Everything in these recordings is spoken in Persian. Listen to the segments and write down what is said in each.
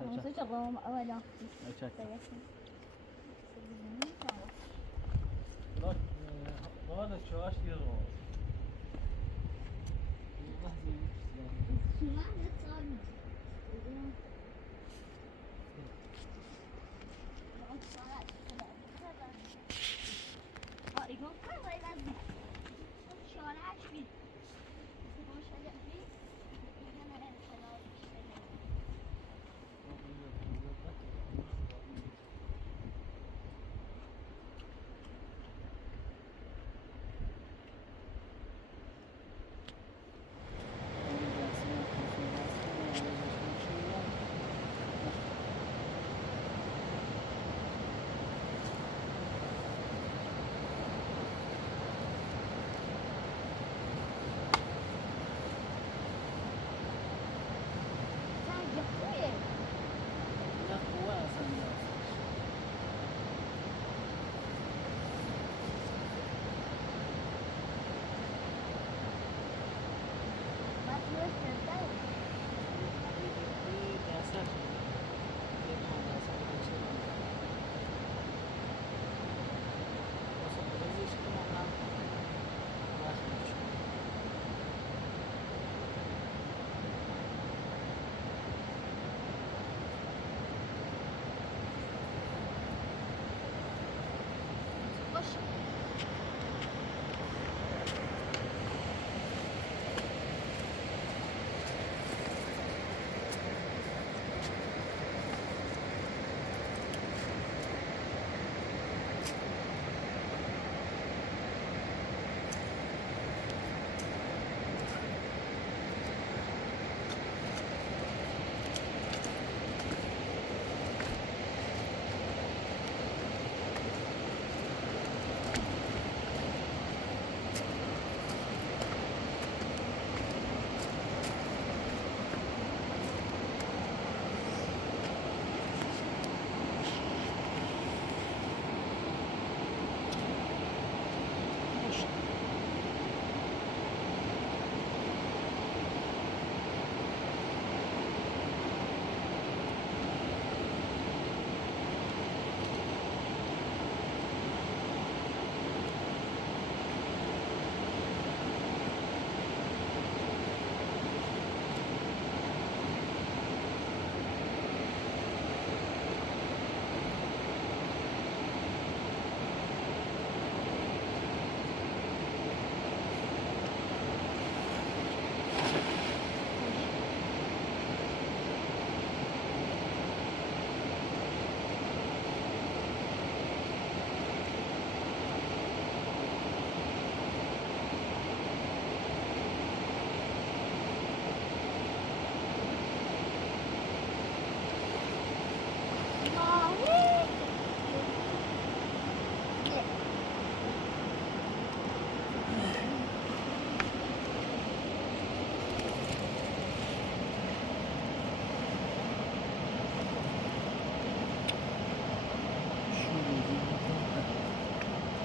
Vamos a jogar olha. Çek. Pega assim. Bak, hadi çağış diyor o. Sular da tabii. Ja, ik wil wel even شارعش بید ماشاءالله بید میگن انقلاب شده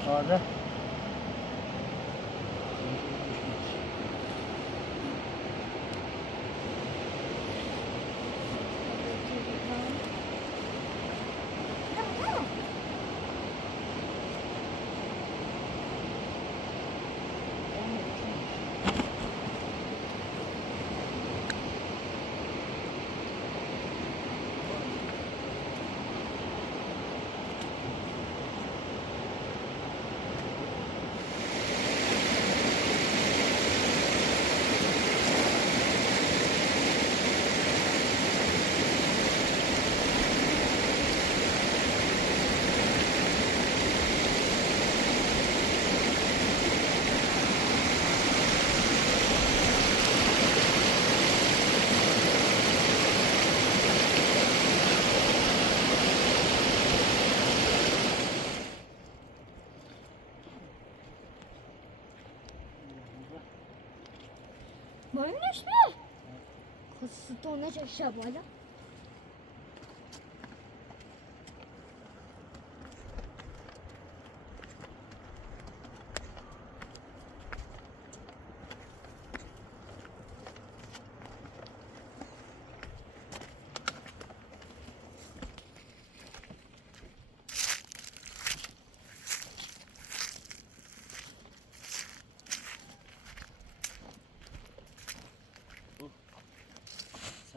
Taze. Mayonez mi? Kız sütü ona çekeceğim hala.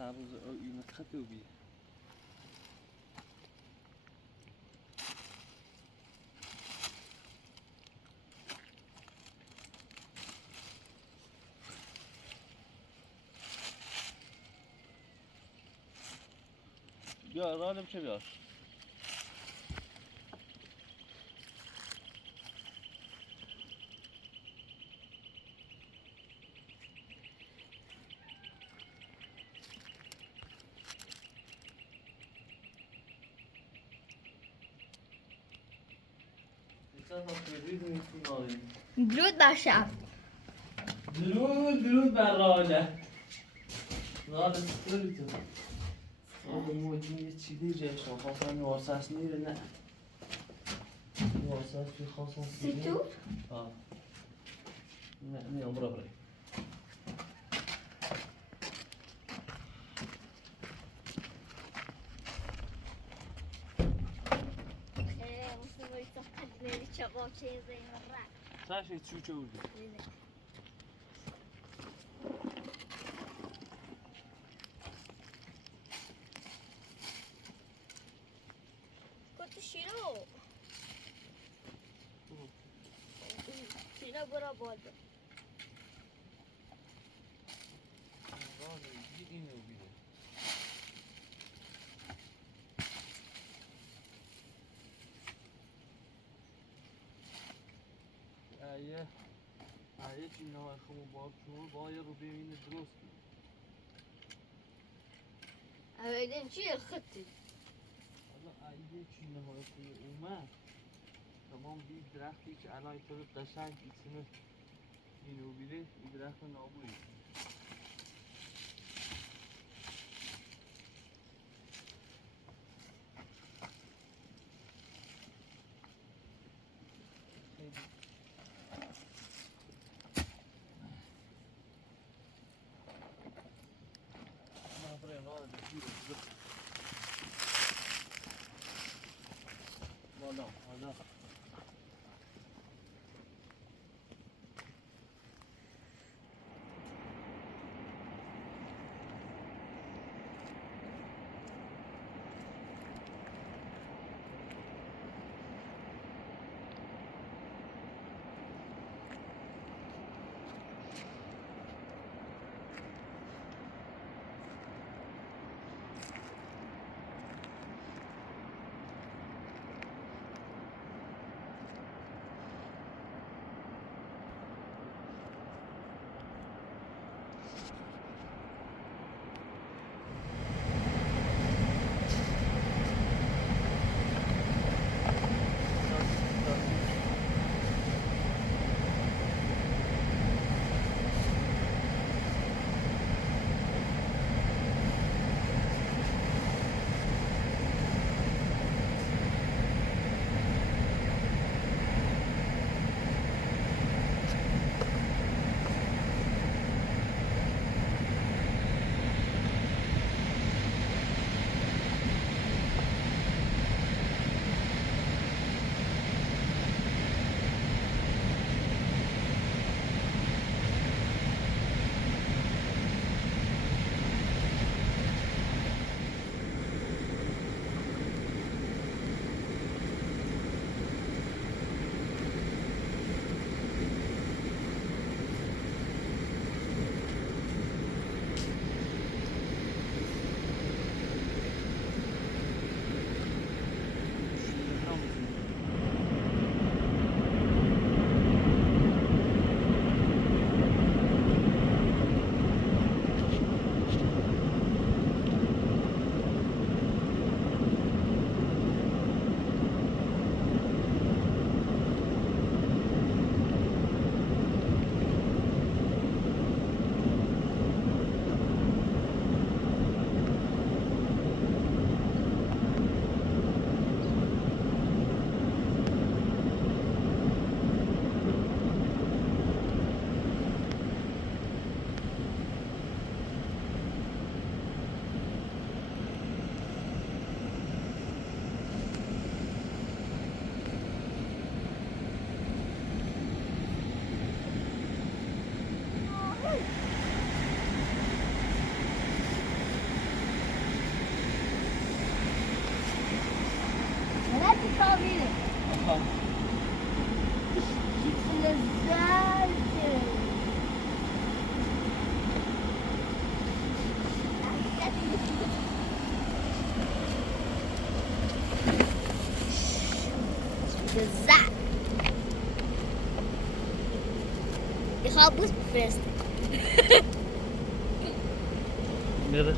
سبز این خطو بی بیا رانم چه بیار درود بر شب. درود بر راله راله ستوری تو راله موجین یه چی دیگه شما خواستم نوارساس میره نه نوارساس بی خواستم ستو؟ آه نه برا برای Musím být to první čaboče je zajímavé. Saši, čuče urdi. Kotu şiro. Şiro bura boldu. Razi, اینو بیده ایه چی نوع خمو باب شما باید رو ببینه درست کنه Öyle چیه خطی؟ حالا ایه چی نوع خمو اومد تمام دید درختی که الان طور قشنگ ایسمه اینو بیده این درخت نابودی حالا میره. آها. لذت. لذت. Ich habe Bus befressen. Nerede?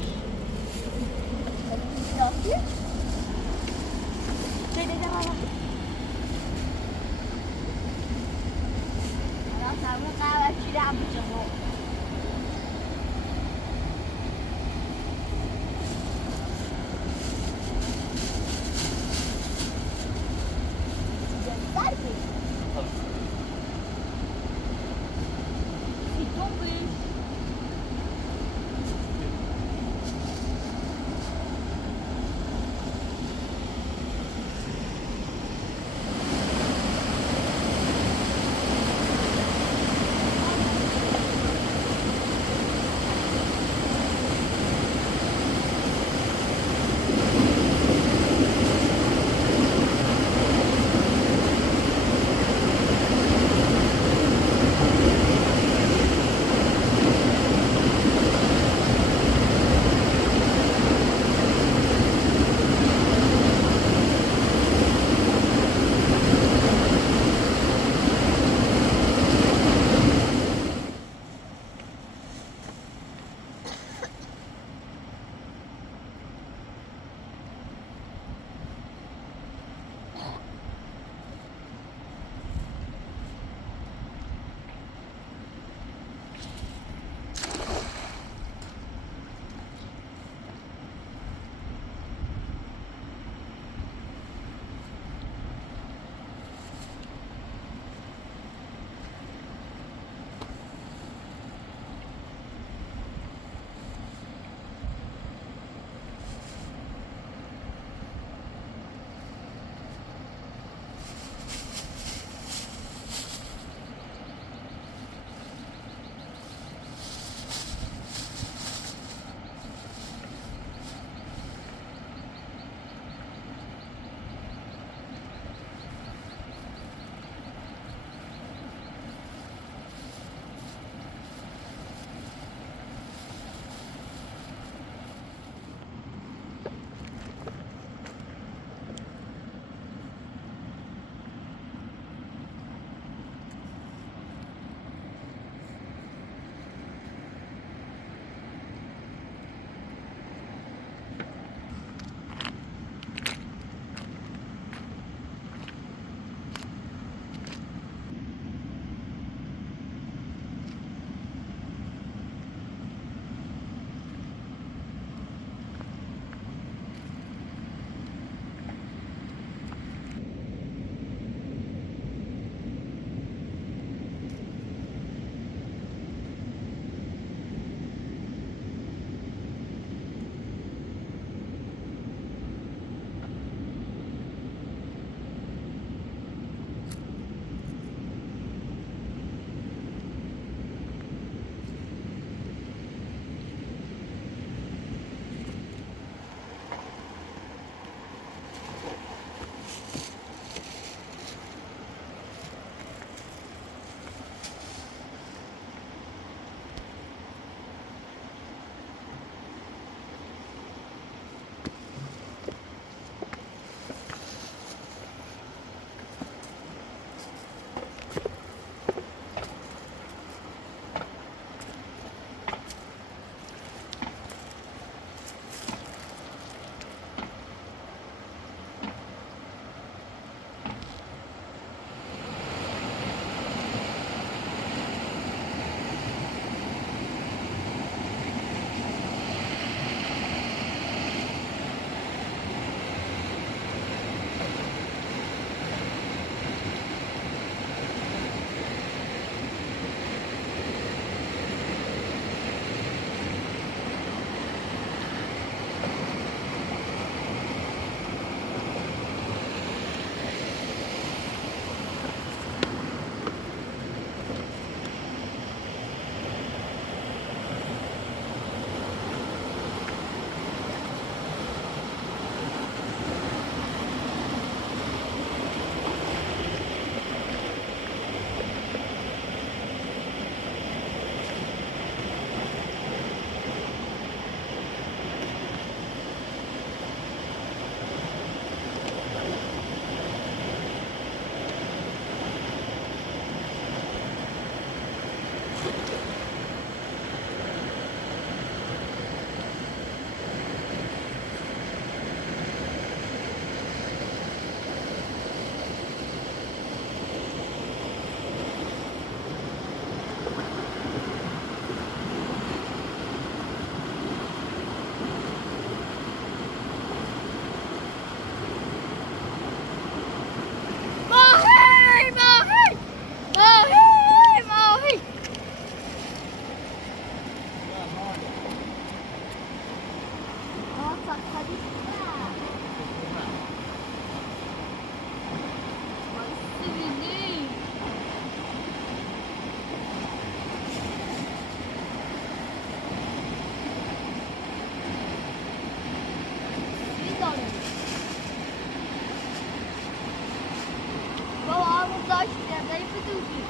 Allah aşkına zayıfı durdu.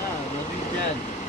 نه رابی گل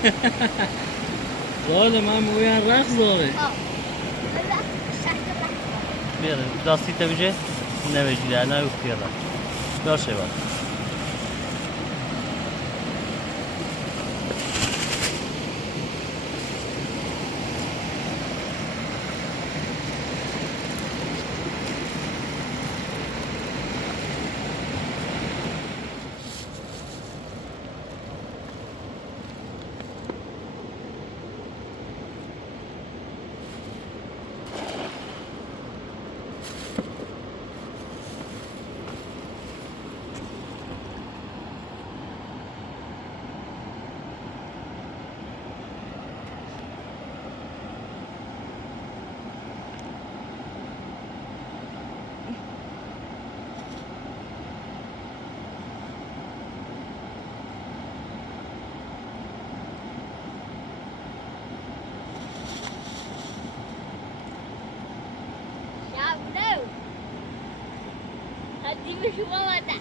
Söyle ben uyan raks doğru. Al. Böyle şarkı bırak. Bir dasti tabice ne veciler ne okuyorlar. Her şey var. Ya no. Hadi bir şu havada.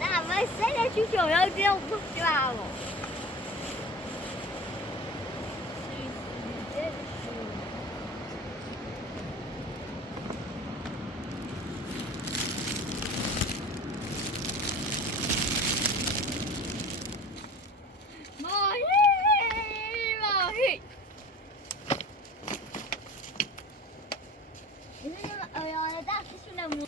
Na, mas se ele te chorar, eu dei um puxão. Morri! Olha, dá isso na mão.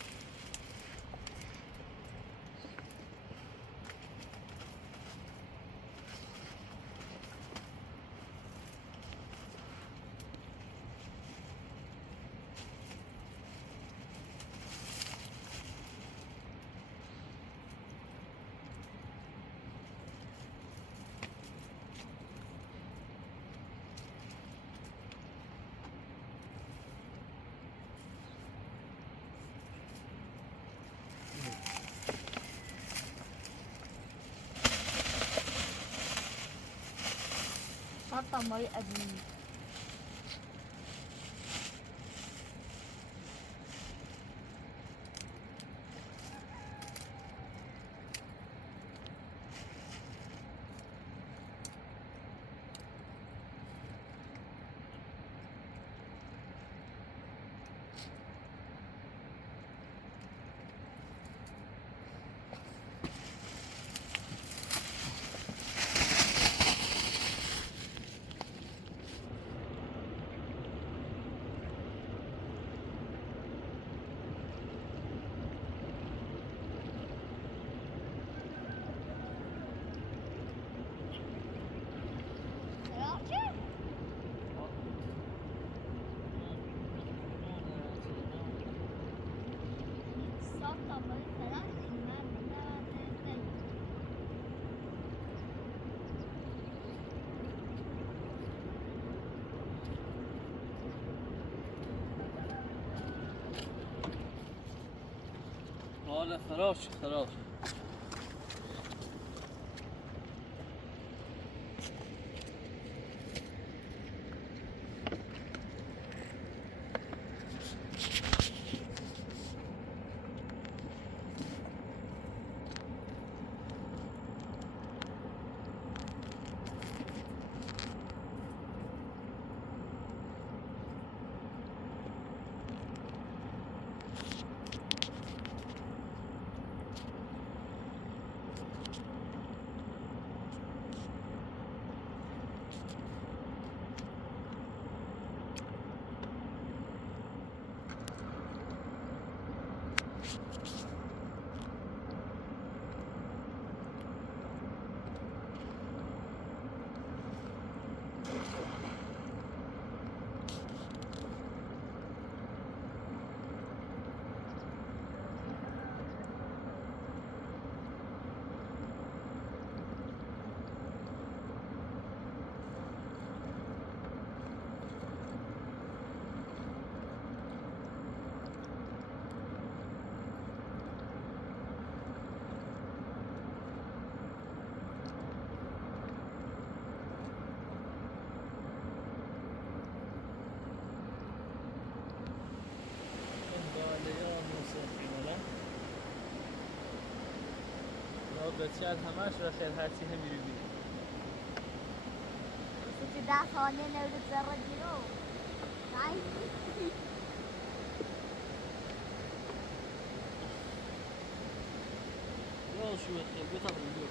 Papa mới ẩn. حالا خراش خراش. بسیار همش را خیلی هرچی هم میری بید سوچی 10 ثانیه نورد ذره جلو نه یا شو خیلی بتابه بیو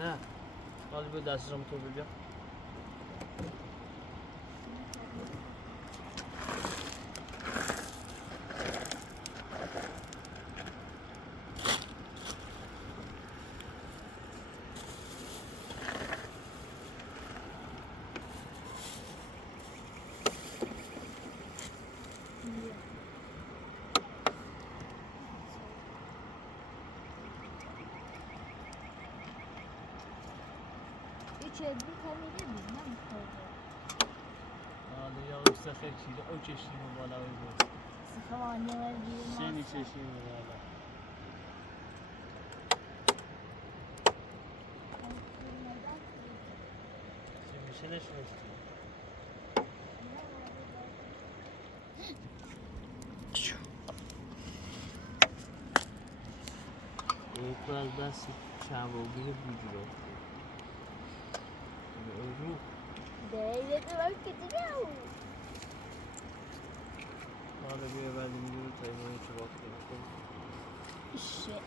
نه حالا بیا دست رو تو بیا چه بی کامیده بود نمیخورده حالا یا سخت چیده او چشیم و بالا و بود سخوانه و بیرون شنی چشیم و بالا شنی نشوشتی او از دست چند بگیر بگیر رو دیگه تو باید که دیگه حالا بیا بعد میگیرو تا ایمانی چه وقت کنم ایشه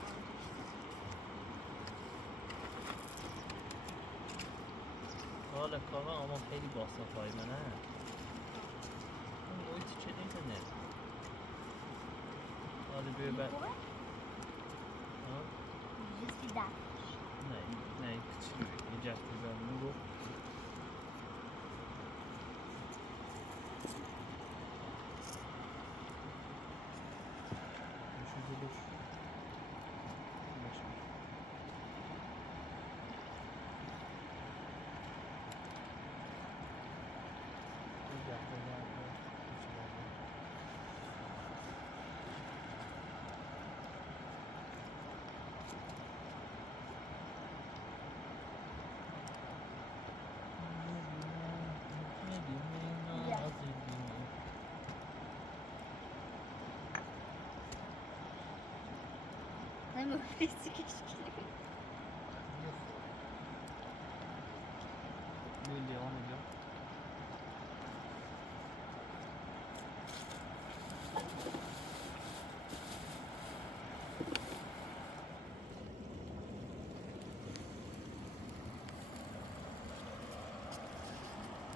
حالا کاغا اما خیلی باصفایی منه اون اوی تو چه دیگه نه حالا بیا بعد جسی در نه این کچی یه جفت بزن رو Hem öylesi keşke. Böyle devam ediyor.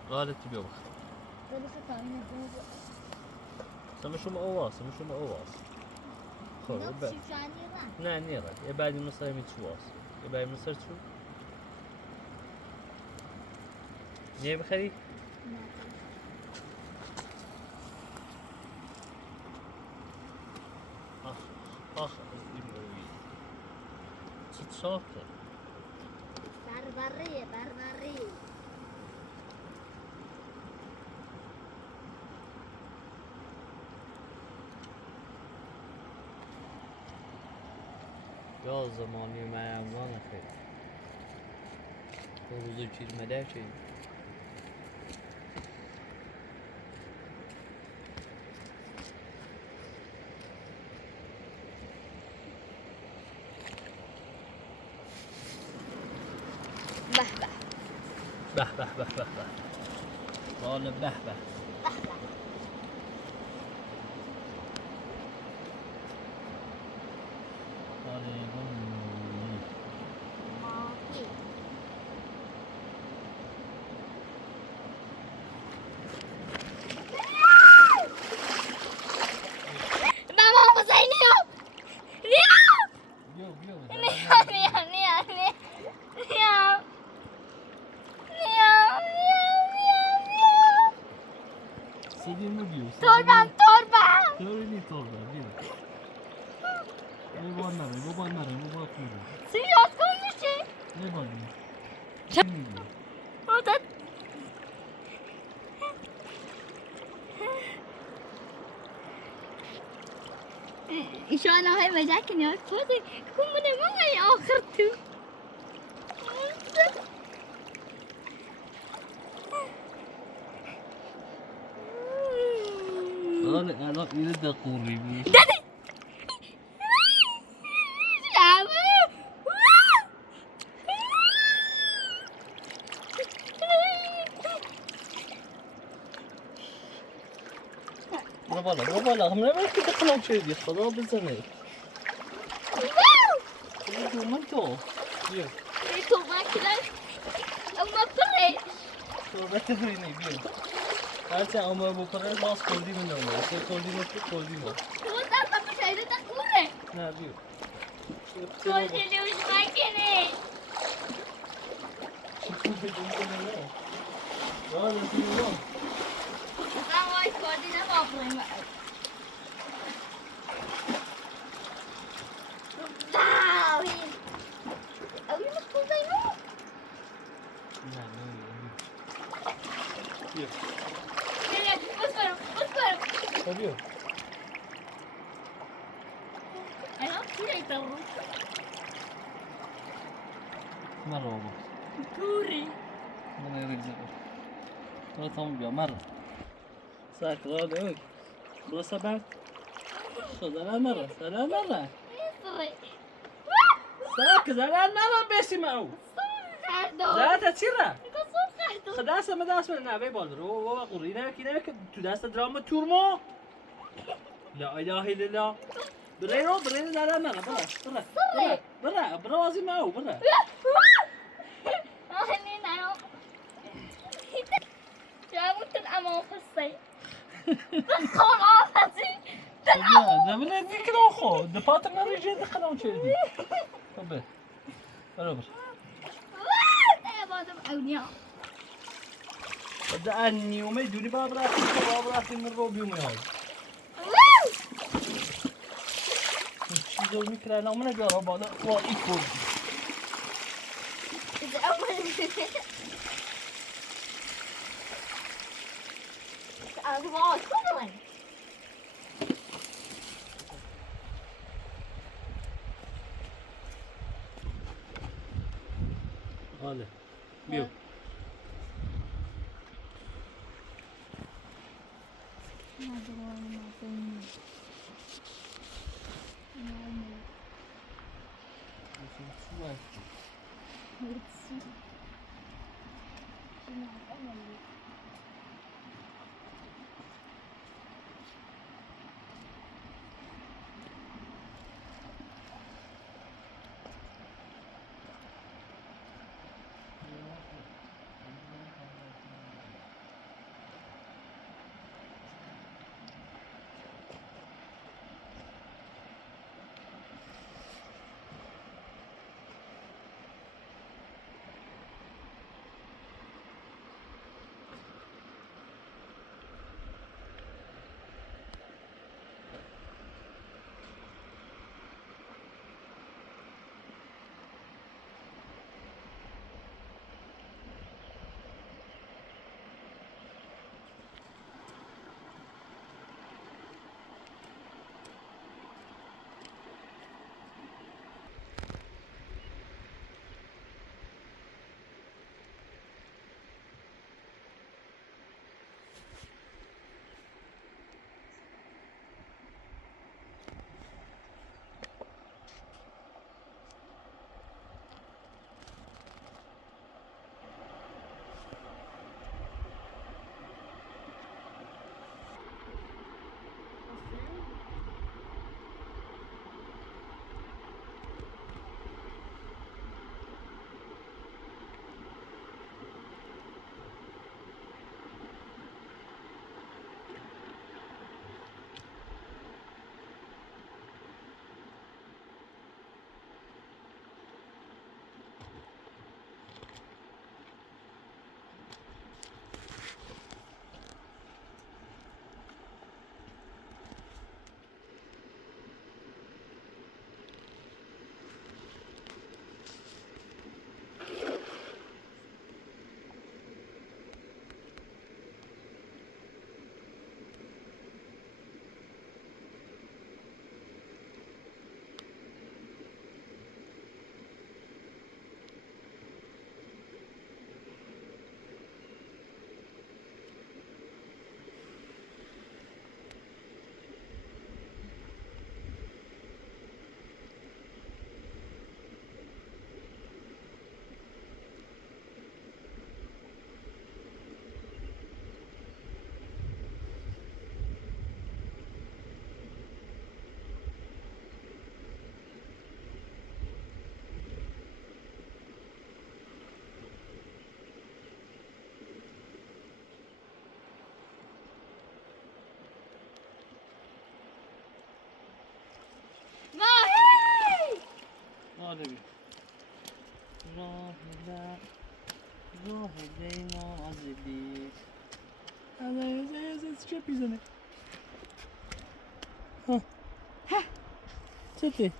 Gayet gibi bak. Böylesi tahmin ettiğiniz Sama شما آواز sama شما آواز خب yok بعد şifrani var. نه نیرد یه بعدی مصر میت شو آس یه بعدی مصر شو نیه بخری آخ آخ این موی چی چاکه Barbari. یا زمانی من اموان خیلی روزو چیز مده چی Bah. به والا به Mavi. Mama mısın niye? Sedin mi diyor? Torbam. Doğru değil torba diyor. Bu banları, bu bakmıyor. Sıcak عادت ایشان های مجاک نیاز توزی کمونه مای آخر تو آره الان اینو دقوری بی برو بالا هم نمیشه که دقنام شدی خدا بزنه خیلی من تو بیا تو باکرن اما پره صحبت بینی بیا هرچه اما بکنه باز کردی من نمونه سه کردی ما تو کردی ما تو دست بشایده تکوره نه بیا تو جلوش مکنه من وای کردی نبابریم اولی مطلوبه اینو بیا بسپرم بیا الان توره تو مرة بابا توری من يريد زغر ترى تام بيا مرة ساك غالي بلا سبعة سلام مرة سلام مرة ساك سلام مرة بيسي معو لا تسيرة خداسة ما داس من نبي بالر هو قرينا كنا تو داس درام تورمو لا إله إلا الله بريرو لا مرة برا برازي معو برا ده من ديك الأخو ده باترنا رجع دخلهم شدي طب برابر ده أني وما يدوني بابراتي من روبي وما هاي شو زود ميكرا أنا من أجرب هذا وايد كود هذا بيو راه دینا از بی از چه پیزنه چه تی؟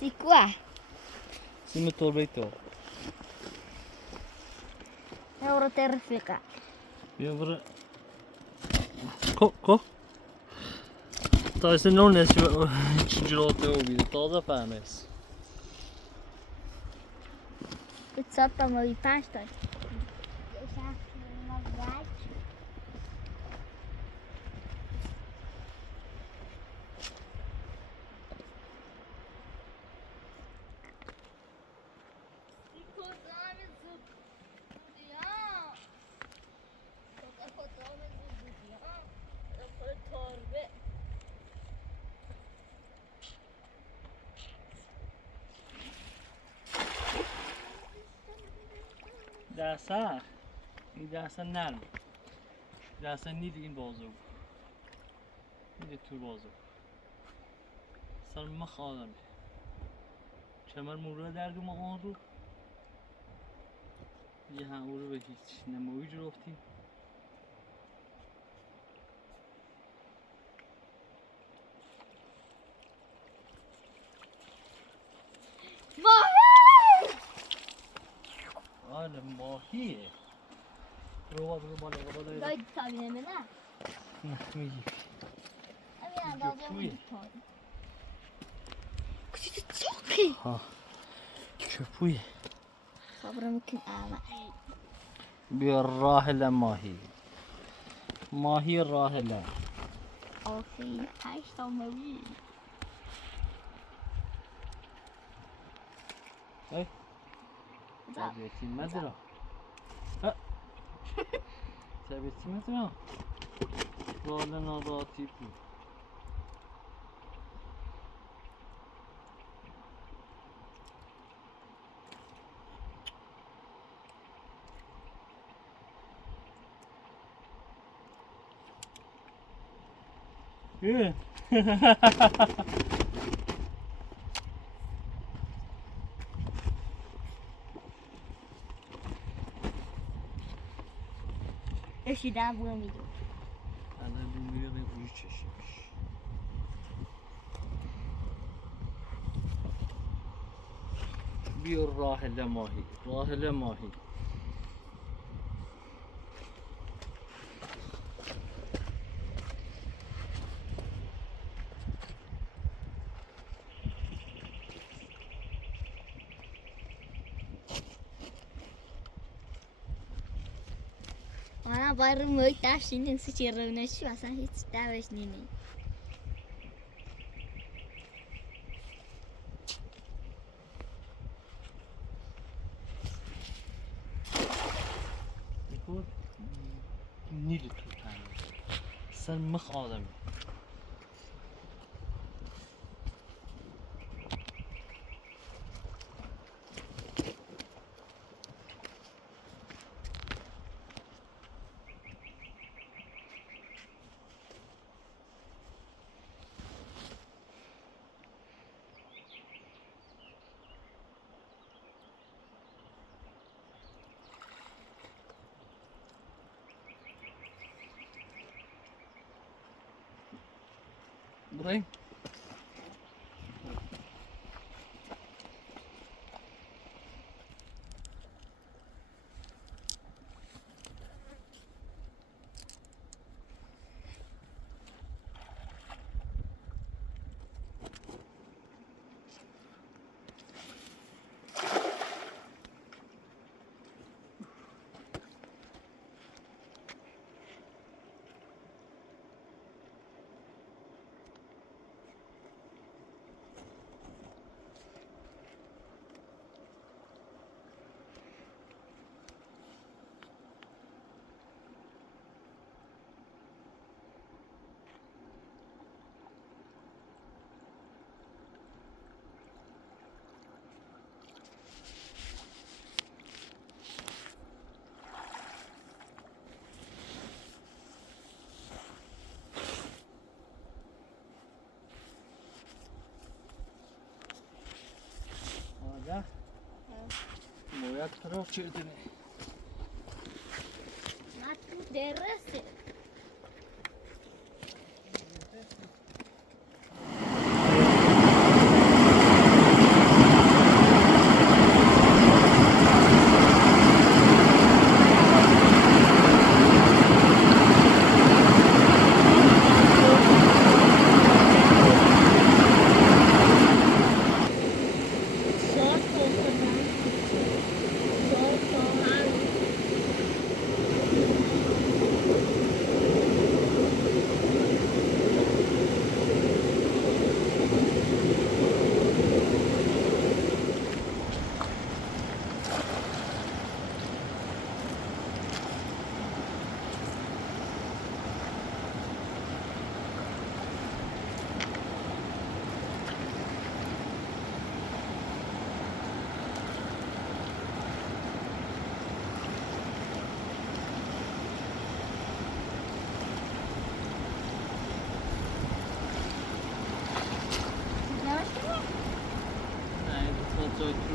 C'est quoi? سیم توربیتو Euro terrifica. بیا برو کو تا ایسه نون نیست چی جراته او بیده تازه فهمیست Pizza para meu e pasta. Deixar uma grade. دسته این دسته نرم دسته نیل این بازو نیل تو بازو سر مخ آدم چمر مورد درگو ما آن رو یه هم او رو به هیچ نمویج رفتیم آره ماهیه رو بالا Dói de sobe, né, menina? نه میگی A minha dose é fui. muito forte. Que choque! ها چپویه Sobrando que ama. بیا راحله ماهی راحله Ó, filho, aí está o meu livro. ای Zap. تبیتی مدرا تبیتی مدرا رال ناداتی بود Eu te dava um amigo. الان میره روی چشمش بیا راحله ماهی Ana barı mı taşının sıçrağına şu asan hiç daveş nini. بکن نیل تو تنه سر مخ آدمی بریم آده مویت طرف چردنه درسته Nej, det var så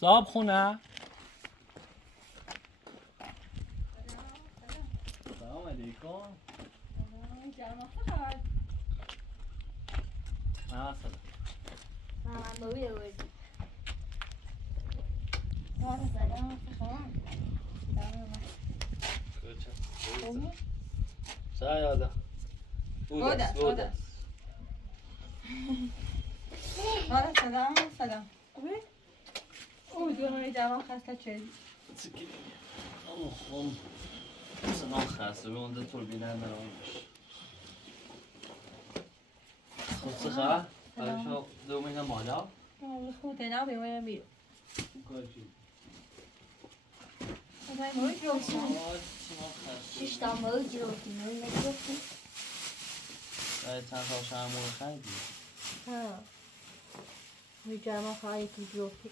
صاحب خونه سلام علیکم سلام بودست سلام خوبی؟ او دونوی جوان خسته چهی سلام خسته به اونده توربینه نرامش خود سخه؟ بایشو دو مینه مالا خود اینا بیمونه بیرو کارچی شش تا ماهی جلوکی نمی‌گفتی؟ چند تا شامون خیلی. ها. میگم آخه یکی جوکی.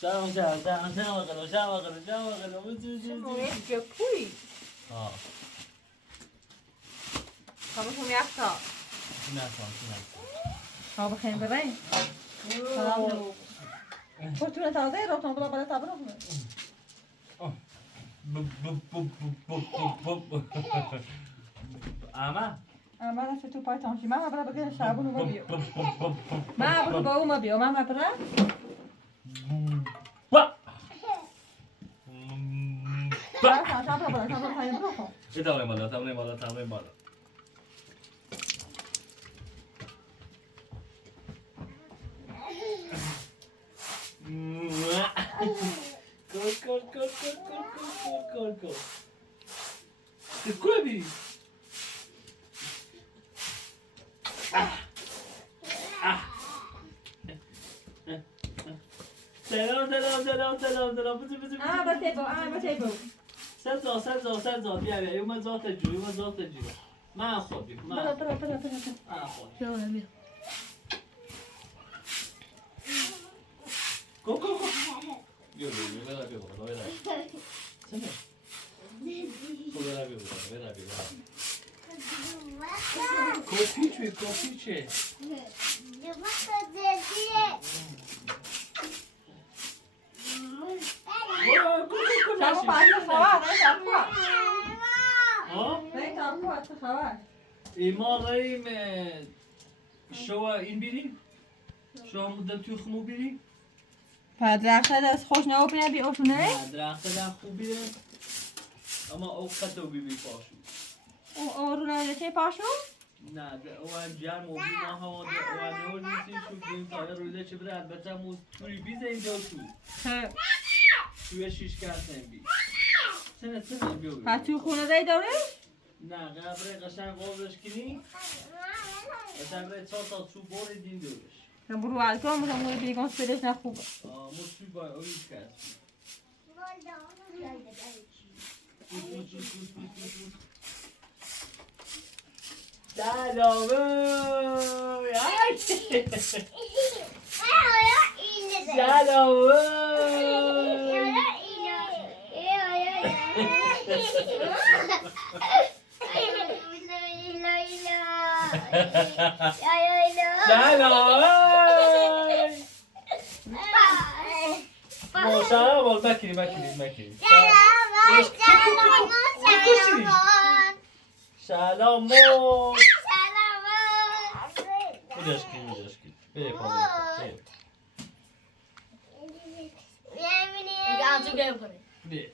شام جوکی. ها. خب یختا. نه بخیم ببین. خودتون تازه رو تون بالا تابلو کنه. اما دست تو پای تانشی من برای بگیر شابون رو بیو. من برو با اون بیو. من برای تمرین بالا. Gol. Ty kubi! Selam. بتیبو. سر بیا یوم ذات جو. من خود بیم. برو. Go. Yo, verá. Sene. Verá. Kopiče. شما پاس خواهر ما رأیم شو این بیریم؟ شو مدت توی خمو بیریم؟ درخت دست خوش نو بینه بی اوشونه؟ نه درخت در خوب بیریم اما اوقات دو بی پاشو او رو نده پاشو؟ نه او هم جرم و بی ماه و نور نیستی شو بیم تایر رویده چه بره البته موز توی بیز اینجا توی شیش کردن بی سنه بیو پس توی خونه دایی داره؟ نه قبره قشنگ قابلش کنی قشنگ بره 4 تا چوب بار دین دورش برو الکام مثلا بیگان سپیدش نخوبه مصوی با اویش کرد سلام مکری سلام بودش کی بله پاوی بله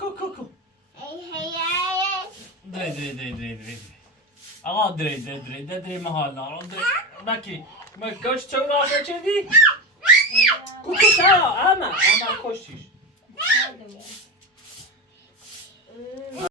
کوکو دری آقا دری محال نارم مکی مکاش چون راسته چه دی؟ کوکو سا اما کشتیش